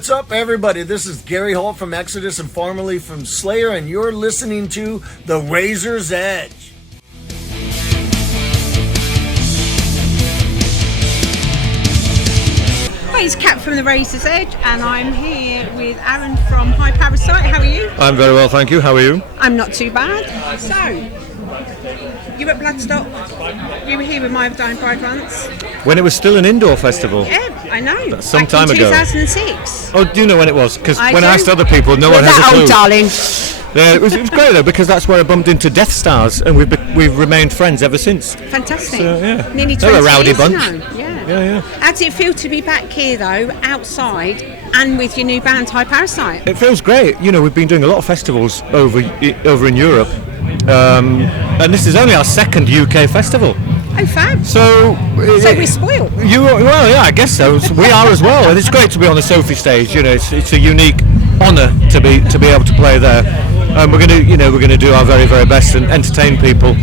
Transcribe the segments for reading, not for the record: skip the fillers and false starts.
What's up, everybody? This is Gary Holt from Exodus and formerly from Slayer, and you're listening to The Razor's Edge. Hi, it's Kat from The Razor's Edge, and I'm here with Aaron from High Parasite. How are you? I'm very well, thank you. How are you? I'm not too bad. So, you were at Bloodstock. You were here with My Dying Bride once. When it was still an indoor festival. Yeah, I know. That's some Back time in ago. 2006. Oh, do you know when it was? Because when do. I asked other people, no one That has a clue. old darling. Yeah, it was great though, because that's where I bumped into Death Stars, and we've remained friends ever since. Fantastic. So, yeah. Nearly 20 They're a rowdy years bunch. now. Yeah. Yeah. How does it feel to be back here, though, outside, and with your new band, High Parasite? It feels great. You know, we've been doing a lot of festivals over in Europe, and this is only our second UK festival. Oh, fab. So we're spoiled. Well, yeah, I guess so. We are as well, and it's great to be on the Sophie stage. You know, it's a unique honour to be able to play there. And we're gonna do our very, very best and entertain people.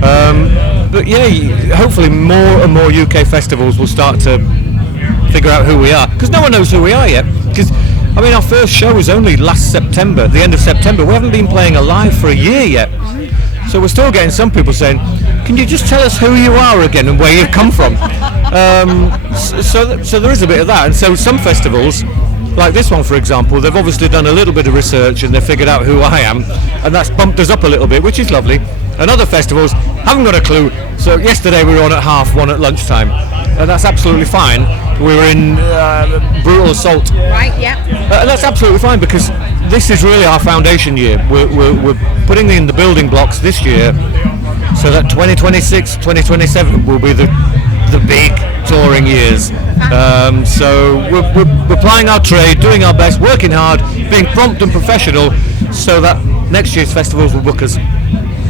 But yeah, hopefully more and more UK festivals will start to figure out who we are, because no one knows who we are yet. Because I mean, our first show was only last September, the end of September. We haven't been playing alive for a year yet, so we're still getting some people saying, "Can you just tell us who you are again and where you've come from?" So there is a bit of that, and so some festivals, like this one for example, they've obviously done a little bit of research and they've figured out who I am, and that's bumped us up a little bit, which is lovely. And other festivals haven't got a clue. So yesterday we were on at 1:30 at lunchtime, and that's absolutely fine. We were in Brutal Assault. Right, yeah. And that's absolutely fine, because this is really our foundation year. We're putting in the building blocks this year, so that 2026, 2027 will be the big touring years. So we're plying our trade, doing our best, working hard, being prompt and professional, so that next year's festivals will book us.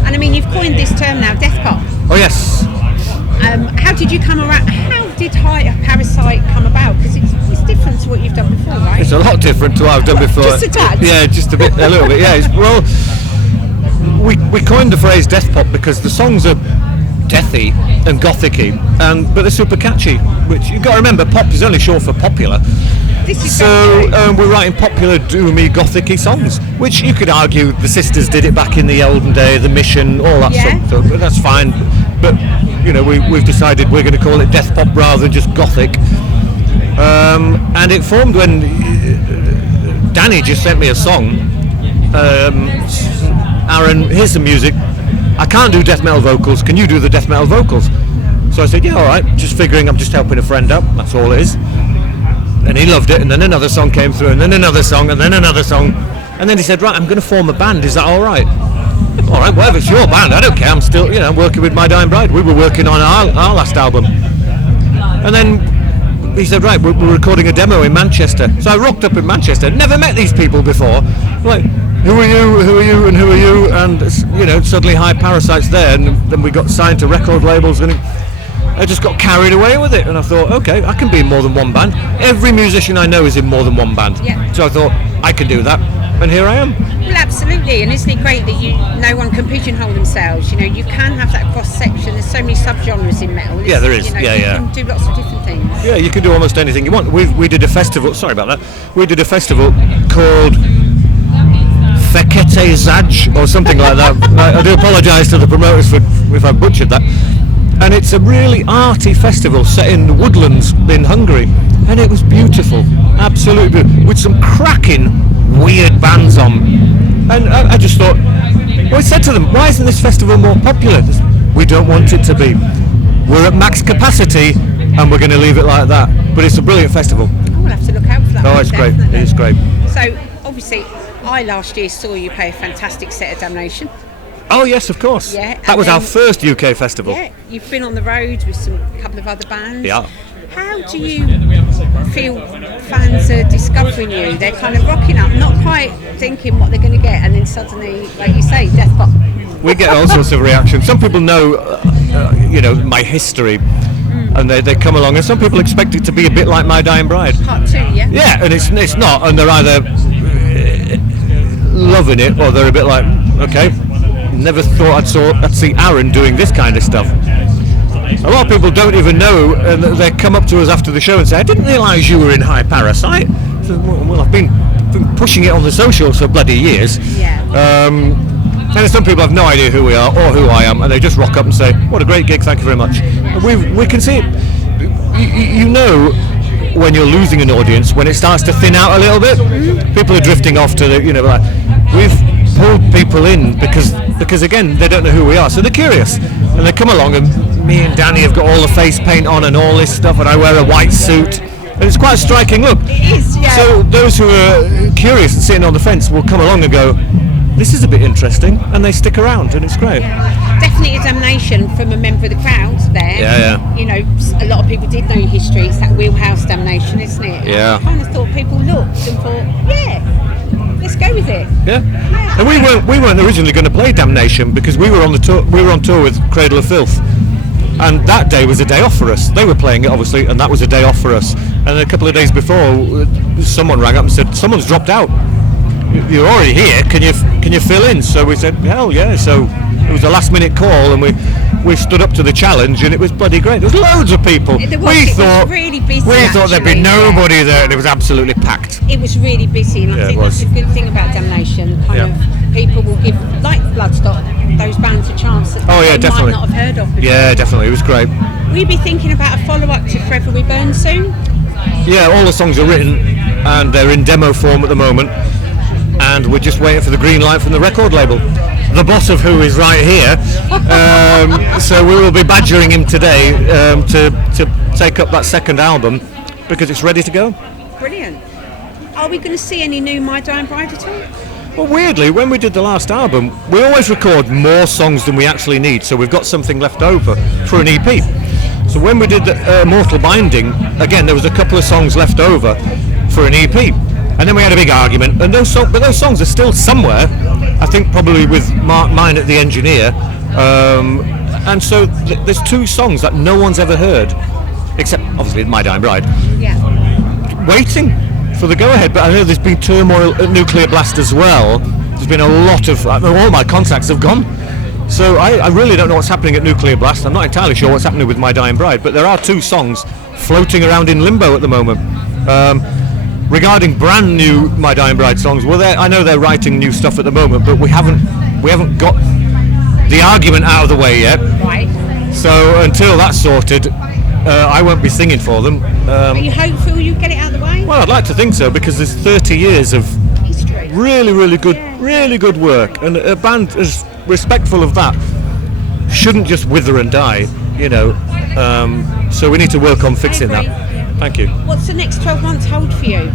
And I mean, you've coined this term now, death pop. Oh yes. How did you come around? How did High Parasite come about? Because it's different to what you've done before, right? It's a lot different to what I've done before. Just a tad. Yeah, just a little bit. Yeah. Well, we coined the phrase death pop because the songs are deathy and gothicy, but they're super catchy. Which you've got to remember, pop is only short for popular. This is So we're writing popular, doomy, gothicy songs, which you could argue the Sisters did it back in the olden day, the Mission, all that stuff. So that's fine. But you know, we've decided we're going to call it death pop rather than just gothic. And it formed when Danny just sent me a song. Aaron, here's some music. I can't do death metal vocals. Can you do the death metal vocals? So I said, yeah, all right. Just figuring I'm just helping a friend out. That's all it is. And he loved it. And then another song came through, and then another song, and then another song. And then he said, right, I'm going to form a band. Is that all right? All right, whatever. It's your band. I don't care. I'm still, working with My Dying Bride. We were working on our last album. And then he said, right, we're recording a demo in Manchester. So I rocked up in Manchester. Never met these people before. Like, who are you, who are you, and who are you? And, suddenly High Parasite's there. And then we got signed to record labels. And I just got carried away with it. And I thought, okay, I can be in more than one band. Every musician I know is in more than one band. Yeah. So I thought, I can do that. And here I am. Well, absolutely, and isn't it great that no one can pigeonhole themselves? You can have that cross section. There's so many subgenres in metal. Yeah, there is. You can do lots of different things. Yeah, you can do almost anything you want. We did a festival. Sorry about that. We did a festival called Fekete Zaj or something like that. I do apologise to the promoters if I butchered that. And it's a really arty festival set in the woodlands in Hungary, and it was beautiful, absolutely beautiful, with some cracking weird bands on. And I just thought, I said to them, why isn't this festival more popular? We don't want it to be. We're at max capacity and we're going to leave it like that. But it's a brilliant festival. We'll have to look out for that. Oh, it's great. It is great. So obviously I last year saw you play a fantastic set of Damnation. Oh yes, of course. Yeah, that was our first UK festival. Yeah, you've been on the road with a couple of other bands. Yeah. How do you feel fans are discovering you? They're kind of rocking up, not quite thinking what they're going to get, and then suddenly, like you say, death pop. We get all sorts of reactions. Some people know, my history, and they come along, and some people expect it to be a bit like My Dying Bride. Part 2, yeah? Yeah, and it's not, and they're either loving it, or they're a bit like, okay, never thought I'd see Aaron doing this kind of stuff. A lot of people don't even know, and they come up to us after the show and say, I didn't realise you were in High Parasite. Well, I've been pushing it on the socials for bloody years. Yeah. And some people have no idea who we are or who I am, and they just rock up and say, "What a great gig! Thank you very much." We can see it. You know when you're losing an audience when it starts to thin out a little bit. People are drifting off to the, like, we've pulled people in because again they don't know who we are, so they're curious and they come along, and me and Danny have got all the face paint on and all this stuff, and I wear a white suit, and it's quite a striking look. It is, yeah. So those who are curious and sitting on the fence will come along and go, "This is a bit interesting," and they stick around, and it's great. Definitely a damnation from a member of the crowd there. Yeah. A lot of people did know your history. It's that wheelhouse damnation, isn't it? Yeah. I kind of thought people looked and thought, yeah, let's go with it. Yeah. And we weren't originally going to play Damnation because we were on tour with Cradle of Filth, and that day was a day off for us. They were playing it obviously, and that was a day off for us. And a couple of days before, someone rang up and said, "Someone's dropped out. You're already here. Can you fill in?" So we said, "Hell yeah!" So it was a last minute call, and we stood up to the challenge, and it was bloody great. There was loads of people. It was really busy. We thought there'd be nobody there, and it was absolutely packed. It was really busy, and I think that's a good thing about Damnation. People will give, like Bloodstock, those bands a chance that they definitely might not have heard of before. Yeah, definitely. It was great. Will you be thinking about a follow-up to Forever We Burn soon? Yeah, all the songs are written, and they're in demo form at the moment, and we're just waiting for the green light from the record label. The boss of who is right here, so we will be badgering him today to take up that second album because it's ready to go. Brilliant. Are we going to see any new My Dying Bride at all? Well, weirdly, when we did the last album, we always record more songs than we actually need, so we've got something left over for an EP. So when we did the Mortal Binding, again, there was a couple of songs left over for an EP. And then we had a big argument, and those songs are still somewhere, I think probably with Mark Mine at the engineer, and so there's two songs that no one's ever heard, except obviously My Dying Bride, waiting for the go-ahead. But I know there's been turmoil at Nuclear Blast as well. There's been a lot of, all my contacts have gone, so I really don't know what's happening at Nuclear Blast. I'm not entirely sure what's happening with My Dying Bride, but there are two songs floating around in limbo at the moment. Regarding brand new My Dying Bride songs, well, I know they're writing new stuff at the moment, but we haven't got the argument out of the way yet. Right. So until that's sorted, I won't be singing for them. Are you hopeful you get it out of the way? Well, I'd like to think so, because there's 30 years of history. Really good work, and a band as respectful of that shouldn't just wither and die, So we need to work on fixing that. Thank you. What's the next 12 months hold for you?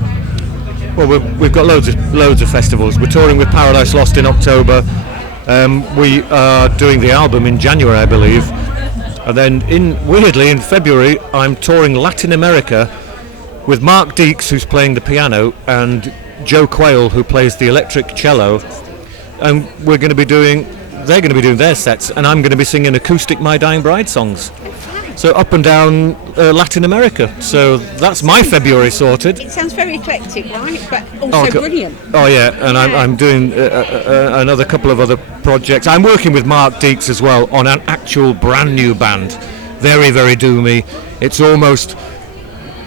Well, we've got loads of festivals. We're touring with Paradise Lost in October. We are doing the album in January, I believe. And then, weirdly, in February, I'm touring Latin America with Mark Deeks, who's playing the piano, and Joe Quayle, who plays the electric cello. And they're going to be doing their sets, and I'm going to be singing acoustic My Dying Bride songs. So up and down Latin America. So that's my February sorted. It sounds very eclectic, right? But also brilliant. Oh yeah, and I'm doing another couple of other projects. I'm working with Mark Deeks as well on an actual brand new band. Very, very doomy. It's almost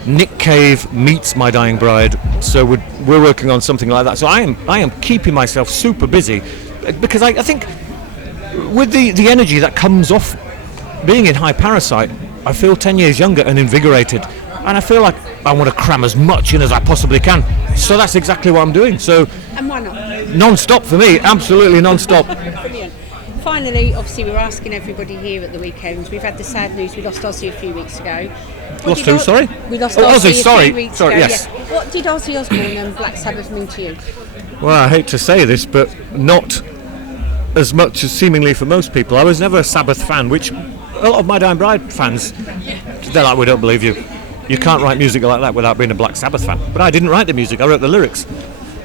Nick Cave meets My Dying Bride. So we're working on something like that. So I am keeping myself super busy, because I think with the energy that comes off being in High Parasite, I feel 10 years younger and invigorated, and I feel like I want to cram as much in as I possibly can. So that's exactly what I'm doing. So, and why not? Non-stop for me, absolutely non-stop. Brilliant. Finally, obviously, we're asking everybody here at the weekends. We've had the sad news. We lost Ozzy a few weeks ago. Lost who? Sorry? We lost Ozzy a few weeks ago. Yes. Yeah. What did Ozzy Osbourne and Black Sabbath mean to you? Well, I hate to say this, but not as much as seemingly for most people. I was never a Sabbath fan, which a lot of My Dying Bride fans, they're like, we don't believe you. You can't write music like that without being a Black Sabbath fan. But I didn't write the music, I wrote the lyrics.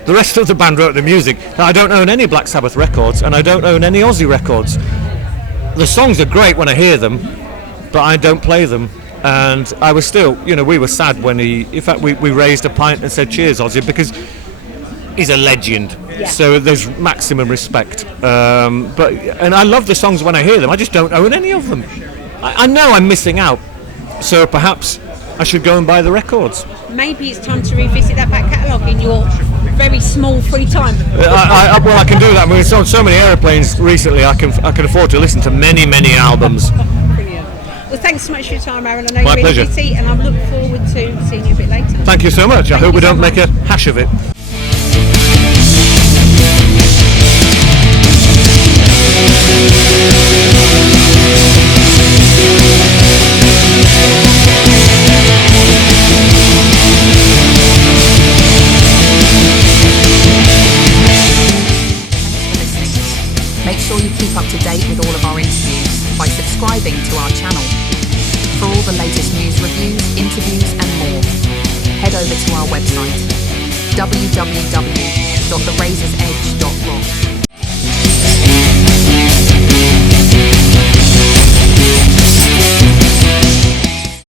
The rest of the band wrote the music. I don't own any Black Sabbath records, and I don't own any Ozzy records. The songs are great when I hear them, but I don't play them. And I was still, we were sad when in fact we raised a pint and said cheers, Ozzy, because he's a legend. Yeah. So there's maximum respect. And I love the songs when I hear them. I just don't own any of them. I know I'm missing out. So perhaps I should go and buy the records. Maybe it's time to revisit that back catalogue. catalogue in your very small free time? Well, I can do that. I mean, it's on so many aeroplanes recently. I can afford to listen to many albums. Brilliant. Well, thanks so much for your time, Aaron. I know My you're pleasure. really busy, and I look forward to seeing you a bit later. Thank you so much. I hope we you so don't make a hash of it. Make sure you keep up to date with all of our interviews by subscribing to our channel. For all the latest news, reviews, interviews and more, head over to our website www.high-parasite.com.